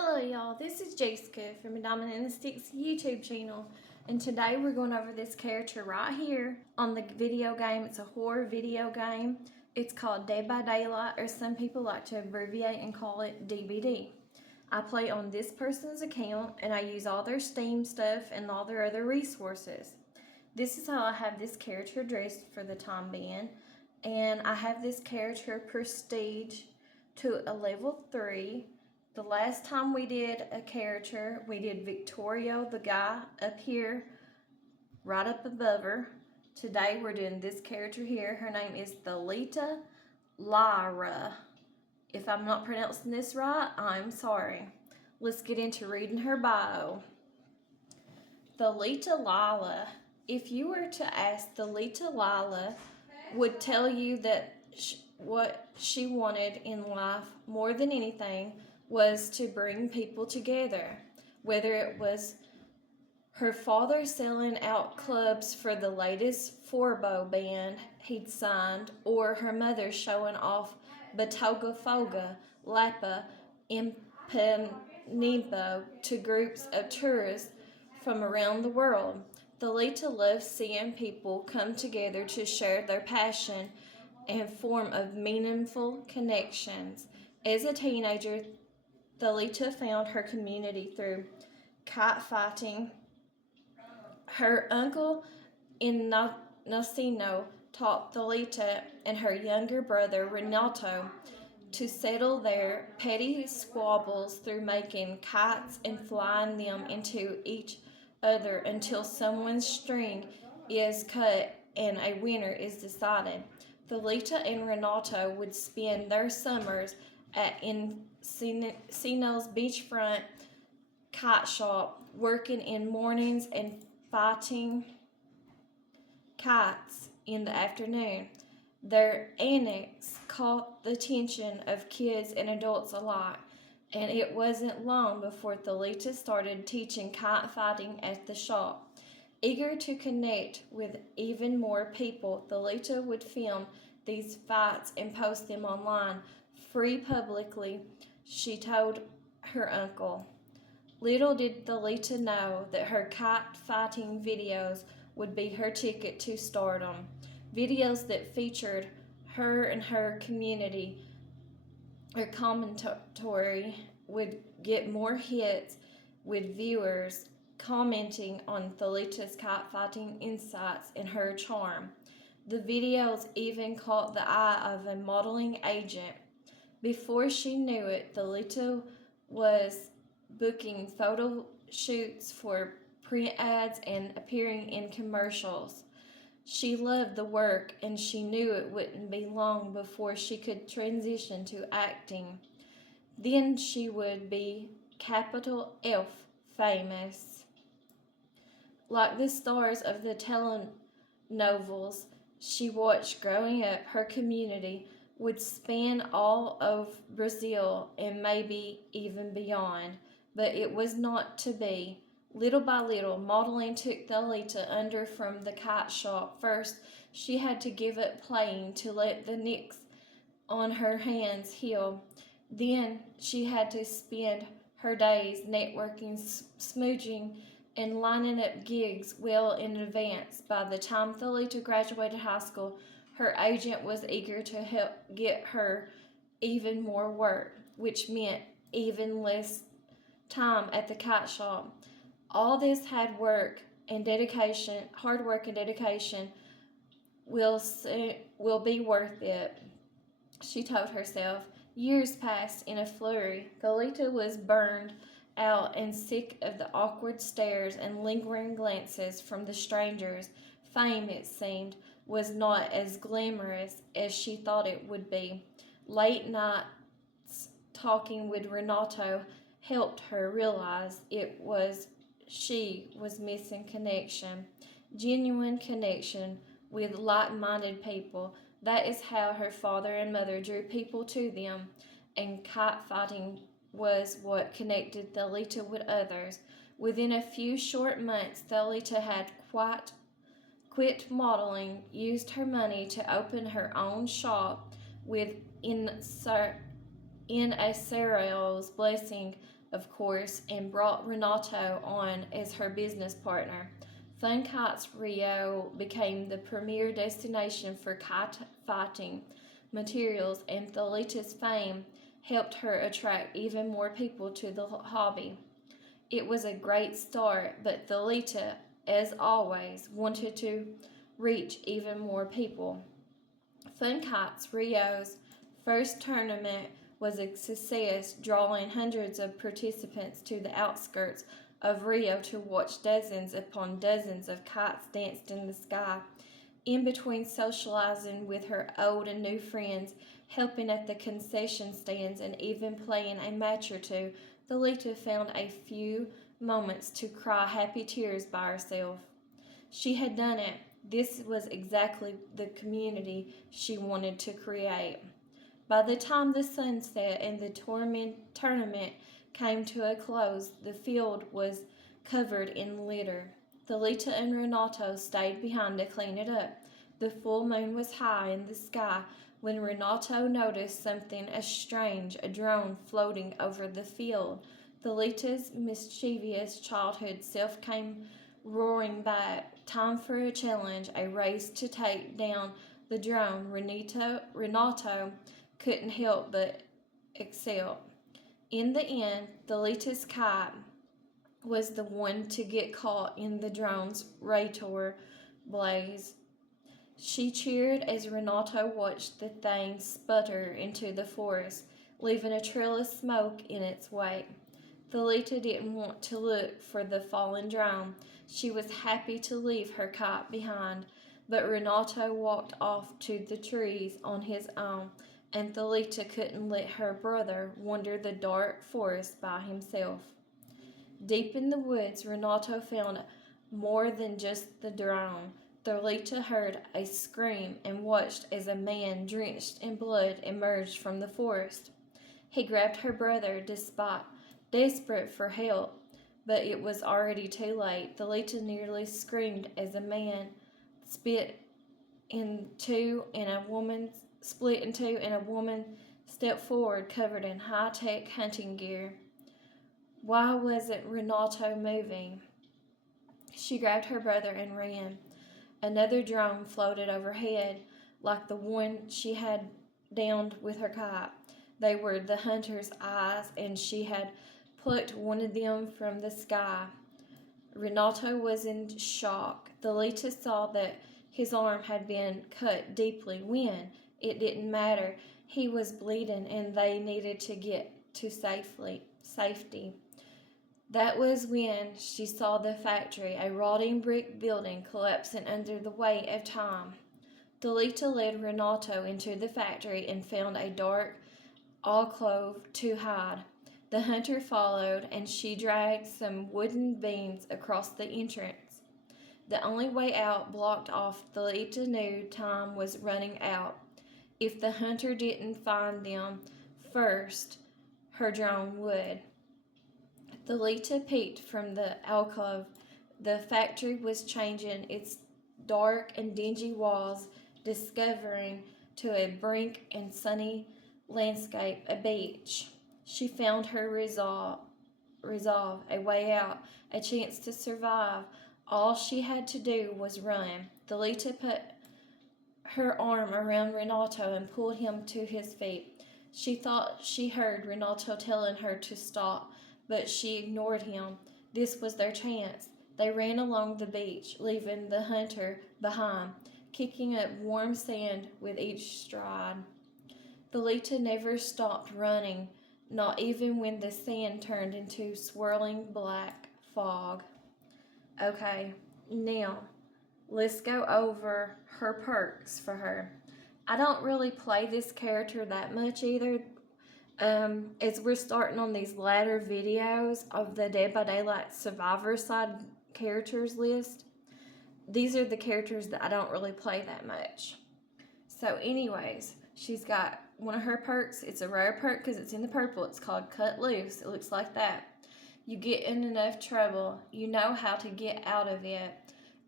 Hello y'all, this is Jessica from Diamond and the Sticks YouTube channel, and today we're going over this character right here on the video game. It's a horror video game. It's called Dead by Daylight, or some people like to abbreviate and call it DBD. I play on this person's account and I use all their Steam stuff and all their other resources. This is how I have this character dressed for the time being, and I have this character prestige to a level 3. The last time we did a character, we did Victorio, the guy up here, right up above her. Today we're doing this character here. Her name is Thalita Lyra. If I'm not pronouncing this right, I'm sorry. Let's get into reading her bio. Thalita Lyra. If you were to ask Thalita Lyra, would tell you that what she wanted in life more than anything was to bring people together, whether it was her father selling out clubs for the latest Forbo band he'd signed, or her mother showing off Batoga Foga, Lapa, Impanimbo to groups of tourists from around the world. Thalita loves seeing people come together to share their passion and form of meaningful connections. As a teenager, Thalita found her community through kite fighting. Her uncle in Nacino taught Thalita and her younger brother Renato to settle their petty squabbles through making kites and flying them into each other until someone's string is cut and a winner is decided. Thalita and Renato would spend their summers at Encino's beachfront kite shop, working in mornings and fighting kites in the afternoon. Their antics caught the attention of kids and adults alike, and it wasn't long before Thalita started teaching kite fighting at the shop. Eager to connect with even more people, Thalita would film these fights and post them online, free publicly, she told her uncle. Little did Thalita know that her kite fighting videos would be her ticket to stardom. Videos that featured her and her community. Her commentary would get more hits, with viewers commenting on Thalita's kite fighting insights and her charm. The videos even caught the eye of a modeling agent. Before she knew it, Thalita was booking photo shoots for print ads and appearing in commercials. She loved the work, and she knew it wouldn't be long before she could transition to acting. Then she would be capital F famous. Like the stars of the telenovels she watched growing up, her community would span all of Brazil and maybe even beyond, but it was not to be. Little by little, modeling took Thalita under from the kite shop. First, she had to give up playing to let the nicks on her hands heal. Then she had to spend her days networking, smooching, and lining up gigs well in advance. By the time Thalita graduated high school, her agent was eager to help get her even more work, which meant even less time at the kite shop. All this hard work and dedication will be worth it, she told herself. Years passed in a flurry. Thalita was burned out and sick of the awkward stares and lingering glances from the strangers. Fame, it seemed, was not as glamorous as she thought it would be. Late nights talking with Renato helped her realize she was missing connection, genuine connection with like-minded people. That is how her father and mother drew people to them, and kite fighting was what connected Thalita with others. Within a few short months, Thalita had quit modeling, used her money to open her own shop with In a Cereal's blessing, of course, and brought Renato on as her business partner. Fun Kites Rio became the premier destination for kite fighting materials, and Thalita's fame helped her attract even more people to the hobby. It was a great start, but Thalita, as always, wanted to reach even more people. Fun Kites Rio's first tournament was a success, drawing hundreds of participants to the outskirts of Rio to watch dozens upon dozens of kites danced in the sky. In between socializing with her old and new friends, helping at the concession stands, and even playing a match or two, Thalita found a few moments to cry happy tears by herself. She had done it. This was exactly the community she wanted to create. By the time the sun set and the tournament came to a close, the field was covered in litter. Thalita and Renato stayed behind to clean it up. The full moon was high in the sky when Renato noticed something as strange, a drone floating over the field. Thalita's mischievous childhood self came roaring back. Time for a challenge, a race to take down the drone. Renato couldn't help but excel. In the end, Thalita's kite was the one to get caught in the drone's radar blaze. She cheered as Renato watched the thing sputter into the forest, leaving a trail of smoke in its wake. Thalita didn't want to look for the fallen drone. She was happy to leave her kite behind, but Renato walked off to the trees on his own, and Thalita couldn't let her brother wander the dark forest by himself. Deep in the woods, Renato found more than just the drone. Thalita heard a scream and watched as a man drenched in blood emerged from the forest. He grabbed her brother, desperate for help, but it was already too late. Thalita nearly screamed as a man split in two and a woman stepped forward covered in high-tech hunting gear. Why wasn't Renato moving? She grabbed her brother and ran. Another drone floated overhead, like the one she had downed with her kite. They were the hunter's eyes, and she had plucked one of them from the sky. Renato was in shock. Thalita saw that his arm had been cut deeply. When? It didn't matter. He was bleeding, and they needed to get to safety. That was when she saw the factory, a rotting brick building collapsing under the weight of time. Thalita led Renato into the factory and found a dark alcove to hide. The hunter followed, and she dragged some wooden beams across the entrance. The only way out blocked off. Thalita knew time was running out. If the hunter didn't find them first, her drone would. Thalita peeked from the alcove. The factory was changing its dark and dingy walls, discovering to a brink and sunny landscape, a beach. She found her resolve, a way out, a chance to survive. All she had to do was run. Thalita put her arm around Renato and pulled him to his feet. She thought she heard Renato telling her to stop, but she ignored him. This was their chance. They ran along the beach, leaving the hunter behind, kicking up warm sand with each stride. Thalita never stopped running, not even when the sand turned into swirling black fog. Okay, now let's go over her perks for her. I don't really play this character that much either. As we're starting on these latter videos of the Dead by Daylight Survivor side characters list, these are the characters that I don't really play that much. So anyways, she's got one of her perks. It's a rare perk because it's in the purple. It's called Cut Loose. It looks like that. You get in enough trouble, you know how to get out of it.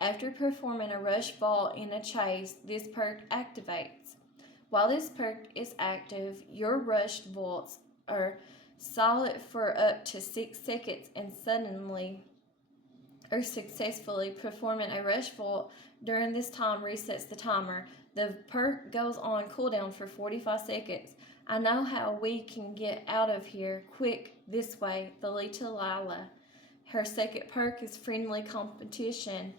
After performing a rush vault in a chase, this perk activates. While this perk is active, your rushed vaults are Solid for up to 6 seconds and suddenly or successfully performing a rush vault during this time resets the timer. The perk goes on cooldown for 45 seconds. I know how we can get out of here quick this way, Thalita Lyra. Her second perk is friendly competition,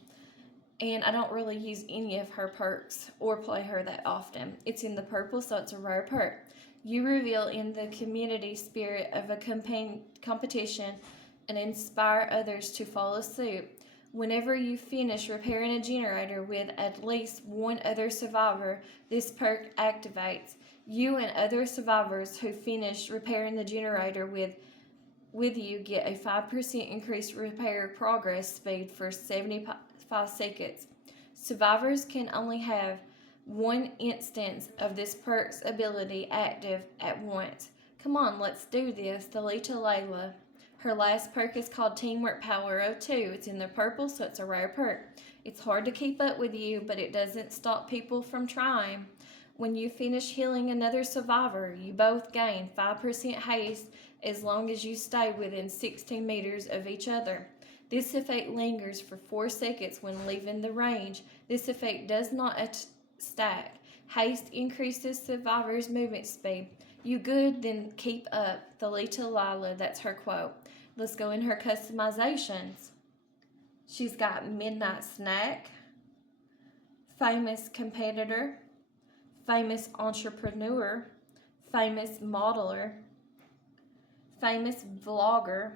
and I don't really use any of her perks or play her that often. It's in the purple, so it's a rare perk. You reveal in the community spirit of a competition and inspire others to follow suit. Whenever you finish repairing a generator with at least one other survivor, this perk activates. You and other survivors who finish repairing the generator with you get a 5% increased repair progress speed for 75 seconds. Survivors can only have one instance of this perk's ability active at once. Come on, let's do this, Thalita Lyra. Her last perk is called Teamwork Power 02. It's in the purple, so it's a rare perk. It's hard to keep up with you, but it doesn't stop people from trying. When you finish healing another survivor, you both gain 5% haste as long as you stay within 16 meters of each other. This effect lingers for 4 seconds when leaving the range. This effect does not stack. Haste increases survivors' movement speed. You good, then keep up. Thalita Lyra, that's her quote. Let's go in her customizations. She's got Midnight Snack, Famous Competitor, Famous Entrepreneur, Famous Modeler, Famous Vlogger,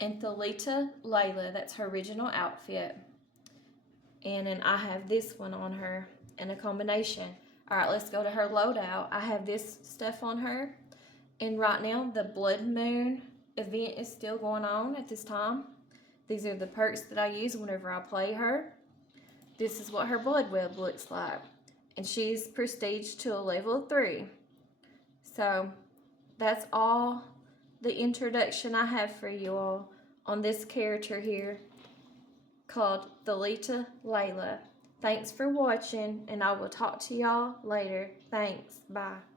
and Thalita Lyra, that's her original outfit. And then I have this one on her in a combination. Alright, let's go to her loadout. I have this stuff on her. And right now, the Blood Moon event is still going on at this time. These are the perks that I use whenever I play her. This is what her blood web looks like. And she's prestige to a level 3. So, that's all the introduction I have for you all on this character here called Thalita Lyra. Thanks for watching, and I will talk to y'all later. Thanks. Bye.